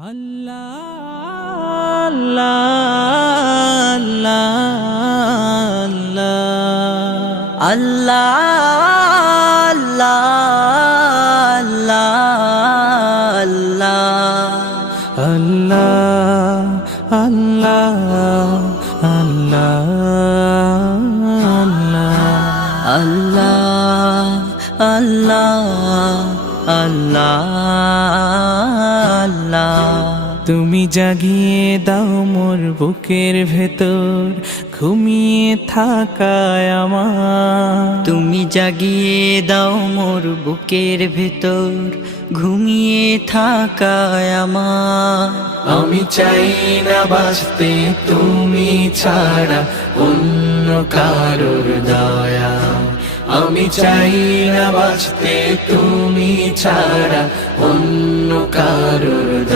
আল্লাহ আল্লাহ আল্লাহ আল্লাহ আল্লাহ আল্লাহ আল্লাহ তুমি জাগিয়ে দাও মোর বুকের ভেতর ঘুমিয়ে থাকায় আমার, তুমি জাগিয়ে দাও মোর বুকের ভেতর ঘুমিয়ে থাকায় আমার। আমি চাই না বাঁচতে তুমি ছাড়া অন্য কারোর দয়া, আমি চাই না বাঁচতে তুমি ছাড়া অন্য কারোর